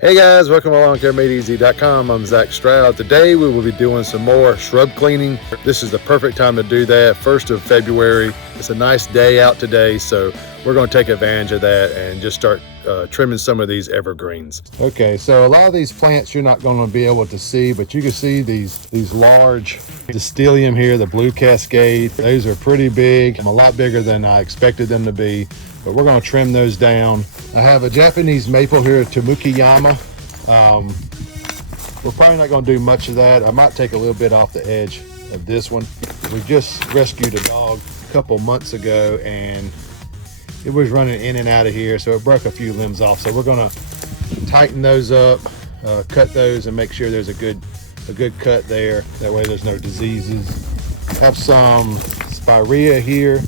Hey guys, welcome along to MadeEasy.com. I'm Zach Stroud. Today we will be doing some more shrub cleaning. This is the perfect time to do that, 1st of February. It's a nice day out today, so we're going to take advantage of that and just start trimming some of these evergreens. Okay, so a lot of these plants you're not going to be able to see, but you can see these large Dystelium here, the blue cascade. Those are pretty big, a lot bigger than I expected them to be, but we're going to trim those down. I have a Japanese maple here, Tamukiyama. We're probably not going to do much of that. I might take a little bit off the edge of this one. We just rescued a dog a couple months ago and it was running in and out of here, so it broke a few limbs off. So we're going to tighten those up, cut those, and make sure there's a good cut there. That way there's no diseases. I have some spirea here.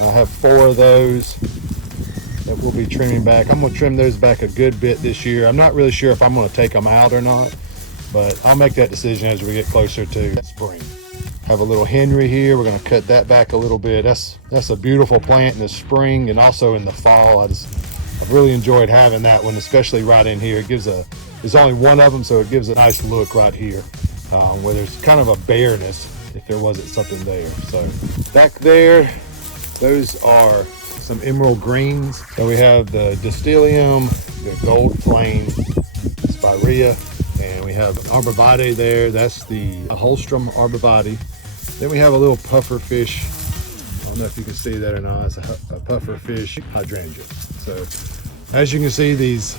I have 4 of those that we'll be trimming back. I'm going to trim those back a good bit this year. I'm not really sure if I'm going to take them out or not, but I'll make that decision as we get closer to spring. Have a little Henry here. We're going to cut that back a little bit. That's a beautiful plant in the spring and also in the fall. I've really enjoyed having that one, especially right in here. There's only one of them, so it gives a nice look right here, where there's kind of a bareness if there wasn't something there. So back there, those are some emerald greens. So we have the Dystelium, the gold flame, spirea, and we have arborvitae there. That's the Holstrom arborvitae. Then we have a little puffer fish. I don't know if you can see that or not. It's a puffer fish hydrangea. So as you can see, these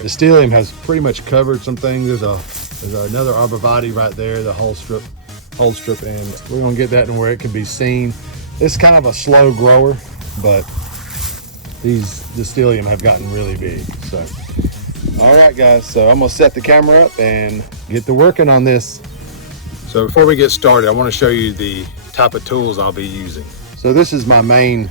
Dystelium has pretty much covered some things. There's another arborvitae right there, the Holstrop, and we're gonna get that in where it can be seen. It's kind of a slow grower, but these Dystelium have gotten really big. So, all right guys, so I'm gonna set the camera up and get to working on this. So before we get started, I wanna show you the type of tools I'll be using. So this is my main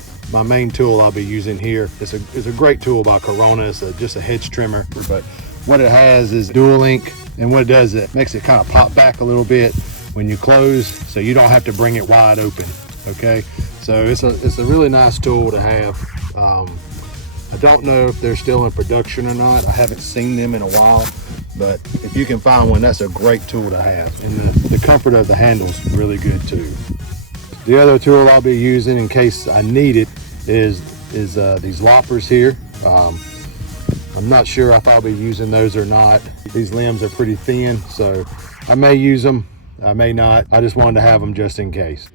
tool I'll be using here. It's a great tool by Corona. It's just a hedge trimmer, but what it has is dual link, and what it does, it makes it kind of pop back a little bit when you close, so you don't have to bring it wide open. Okay, so it's a really nice tool to have. I don't know if they're still in production or not. I haven't seen them in a while, but if you can find one, that's a great tool to have. And the comfort of the handle is really good too. The other tool I'll be using in case I need it is these loppers here. I'm not sure if I'll be using those or not. These limbs are pretty thin, so I may use them, I may not. I just wanted to have them just in case.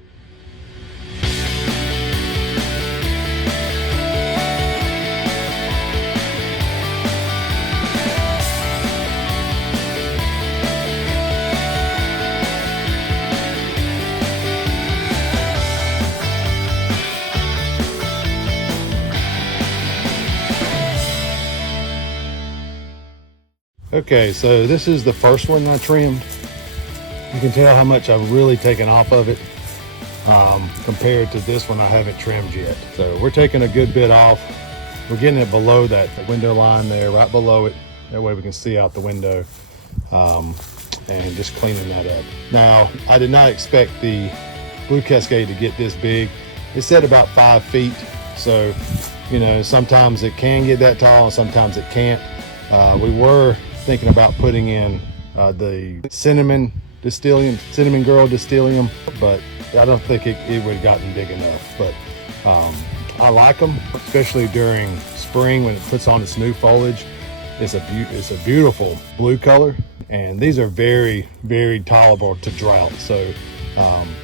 Okay, so this is the first one I trimmed. You can tell how much I've really taken off of it compared to this one I haven't trimmed yet. So we're taking a good bit off. We're getting it below that window line there, right below it. That way we can see out the window, and just cleaning that up. Now, I did not expect the blue cascade to get this big. It said about 5 feet. So, you know, sometimes it can get that tall and sometimes it can't. We were thinking about putting in the cinnamon girl Dystelium, but I don't think it would have gotten big enough. But I like them, especially during spring when it puts on its new foliage. It's a beautiful blue color, and these are very, very tolerable to drought. So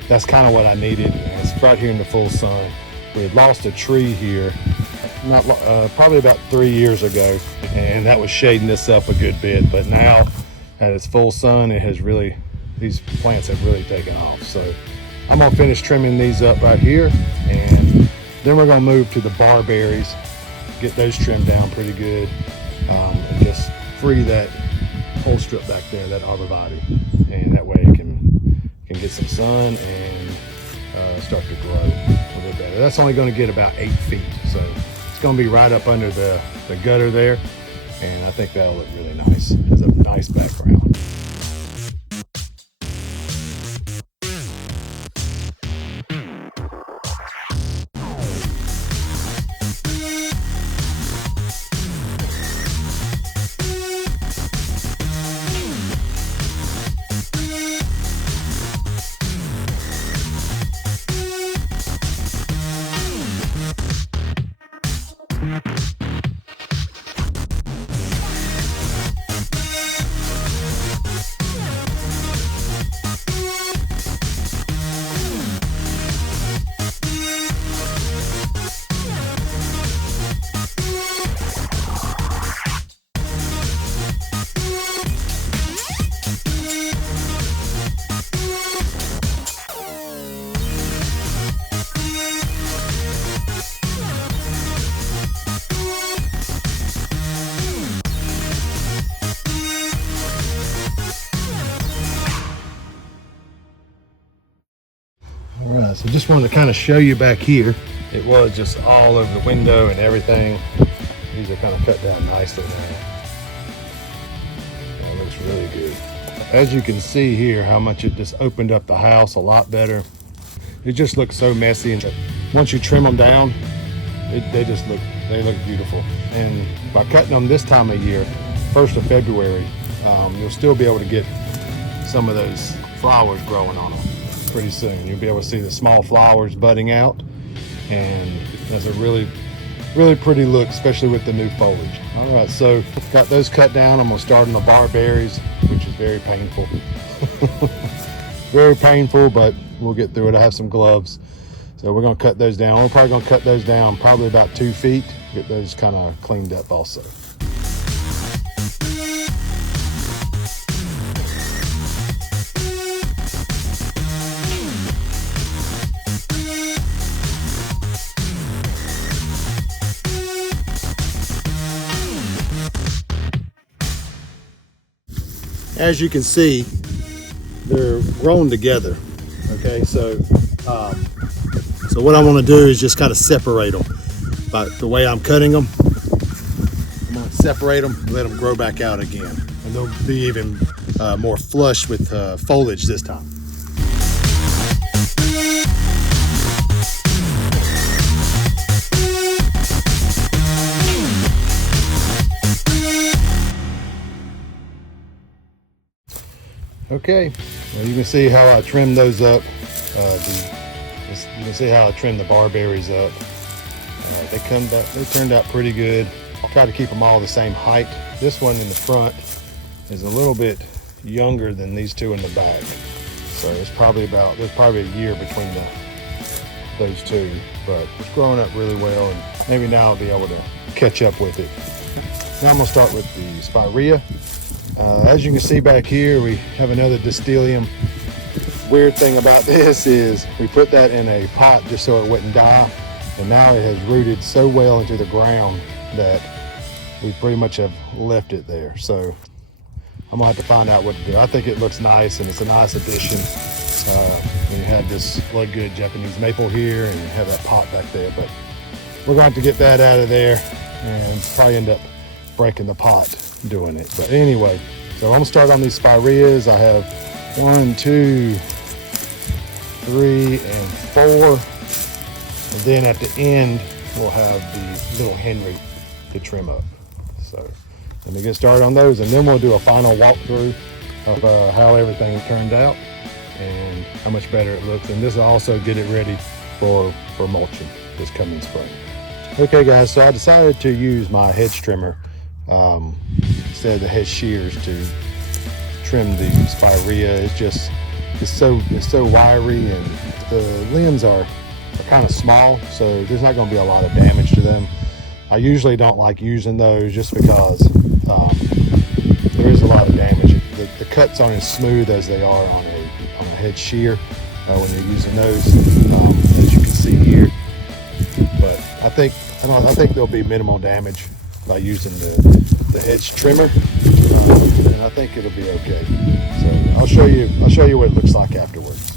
that's kind of what I needed. And it's right here in the full sun. We had lost a tree here probably about 3 years ago, and that was shading this up a good bit, but now at its full sun, these plants have really taken off. So I'm gonna finish trimming these up right here, and then we're gonna move to the barberries, get those trimmed down pretty good, and just free that whole strip back there, that arborvitae, and that way it can get some sun and start to grow a little better. That's only going to get about 8 feet, so it's going to be right up under the gutter there, and I think that'll look really nice. It has a nice background. So just wanted to kind of show you back here. It was just all over the window and everything. These are kind of cut down nicely now. That looks really good. As you can see here, how much it just opened up the house a lot better. It just looks so messy, and once you trim them down, they look beautiful. And by cutting them this time of year, 1st of February, you'll still be able to get some of those flowers growing on them pretty soon. You'll be able to see the small flowers budding out, and that's a really pretty look, especially with the new foliage. All right, so got those cut down. I'm gonna start on the barberries, which is very painful. Very painful, but we'll get through it. I have some gloves, so we're gonna cut those down. We're probably gonna cut those down probably about 2 feet, get those kind of cleaned up also. As you can see, they're grown together. Okay, so what I want to do is just kind of separate them. But the way I'm cutting them, I'm going to separate them and let them grow back out again, and they'll be even more flush with foliage this time. Okay, well, you can see how I trimmed those up. You can see how I trimmed the barberries up. They turned out pretty good. I'll try to keep them all the same height. This one in the front is a little bit younger than these two in the back, so there's probably a year between those two, but it's growing up really well, and maybe now I'll be able to catch up with it. Now I'm gonna start with the spirea. As you can see back here, we have another distelium. Weird thing about this is we put that in a pot just so it wouldn't die, and now it has rooted so well into the ground that we pretty much have left it there. So I'm gonna have to find out what to do. I think it looks nice, and it's a nice addition. You have this blood good Japanese maple here, and you have that pot back there, but we're going to have to get that out of there and probably end up breaking the pot doing it. But anyway, so I'm gonna start on these spireas. I have 1, 2, 3, and 4, and then at the end we'll have the little Henry to trim up. So let me get started on those, and then we'll do a final walkthrough of how everything turned out and how much better it looks, and this will also get it ready for mulching this coming spring. Okay guys, so I decided to use my hedge trimmer instead of the hedge shears to trim the spirea. It's so wiry, and the limbs are kind of small, so there's not going to be a lot of damage to them. I usually don't like using those just because there is a lot of damage. The cuts aren't as smooth as they are on a hedge shear when you're using those, as you can see here. But I think there'll be minimal damage by using the hedge trimmer, and I think it'll be okay. So I'll show you what it looks like afterwards.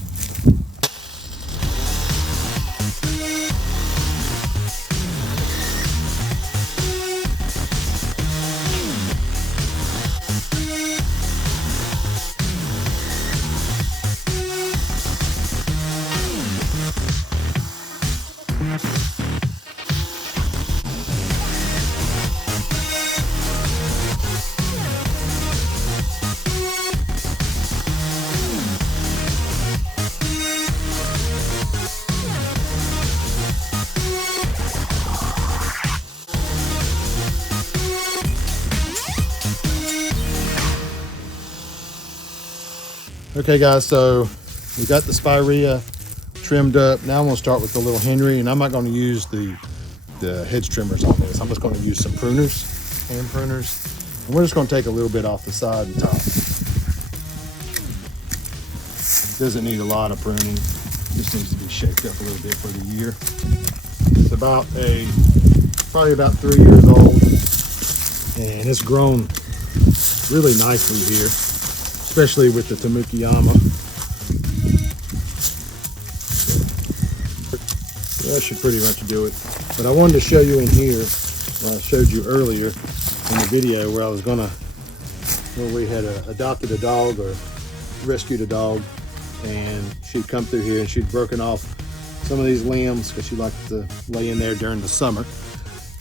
Okay guys, so we got the spirea trimmed up. Now I'm going to start with the little Henry, and I'm not going to use the hedge trimmers on this. I'm just going to use some pruners, hand pruners, and we're just going to take a little bit off the side and top. It doesn't need a lot of pruning, just needs to be shaped up a little bit for the year. It's probably about 3 years old, and it's grown really nicely here, especially with the Tamukiyama. That should pretty much do it. But I wanted to show you in here, where I showed you earlier in the video, where we had adopted a dog or rescued a dog, and she'd come through here and she'd broken off some of these limbs because she liked to lay in there during the summer.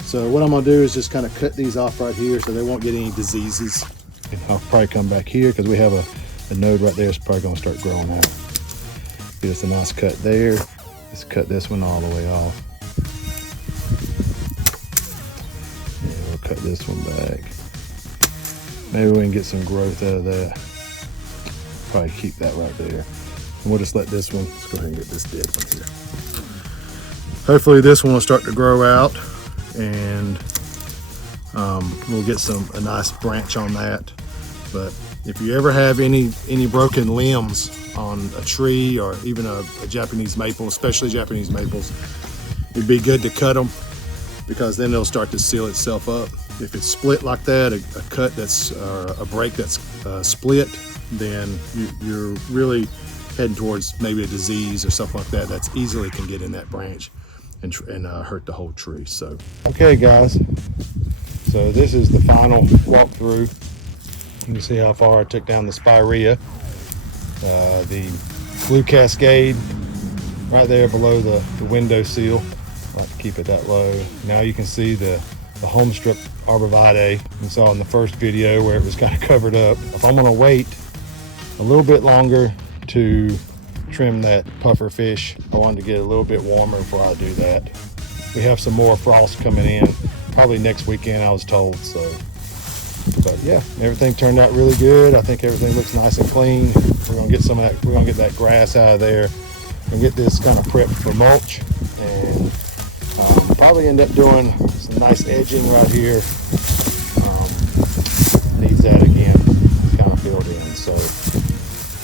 So what I'm gonna do is just kind of cut these off right here so they won't get any diseases. And I'll probably come back here because we have a node right there. It's probably gonna start growing out. Get us a nice cut there. Let's cut this one all the way off. And we'll cut this one back. Maybe we can get some growth out of that. Probably keep that right there. And we'll just let this one, let's go ahead and get this dead one here. Hopefully this one will start to grow out, and we'll get a nice branch on that. But if you ever have any broken limbs on a tree or even a Japanese maple, especially Japanese maples, it'd be good to cut them, because then it'll start to seal itself up. If it's split like that, a cut that's a break that's split, then you're really heading towards maybe a disease or something like that that's easily can get in that branch and hurt the whole tree. So okay guys, so this is the final walkthrough. You can see how far I took down the spirea, the blue cascade right there below the window sill. I like to keep it that low. Now you can see the home strip arborvitae you saw in the first video where it was kind of covered up. If I'm gonna wait a little bit longer to trim that puffer fish, I wanted to get a little bit warmer before I do that. We have some more frost coming in, probably next weekend I was told. So, but yeah, everything turned out really good. I think everything looks nice and clean. We're gonna get some of that, we're gonna get that grass out of there and get this kind of prepped for mulch, and probably end up doing some nice edging right here. Needs that again, kind of filled in. So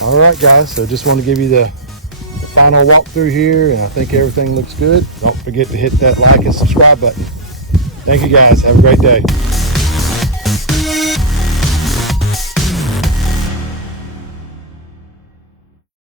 all right guys, so just want to give you the final walkthrough here, and I think everything looks good. Don't forget to hit that like and subscribe button. Thank you guys, have a great day.